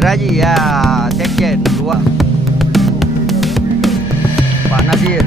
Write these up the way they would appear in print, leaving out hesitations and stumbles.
Raji ya, Sekjen 2. Pak Nasir.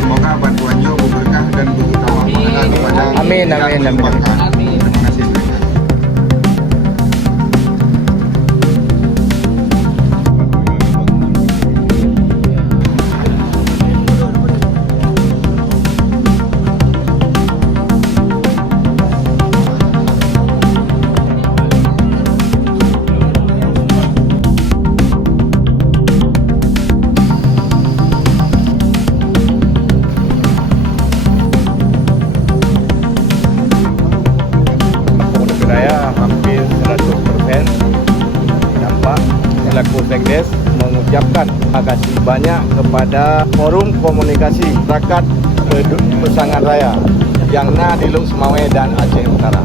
Semoga bantuannya berkah dan berutama kepada Amin, amin, amin. Terima kasih. Saya hampir 100% nampak selaku Sekdes mengucapkan terima kasih banyak kepada Forum Komunikasi Masyarakat Pesangan Raya yang na di Lung Semawe dan Aceh Utara.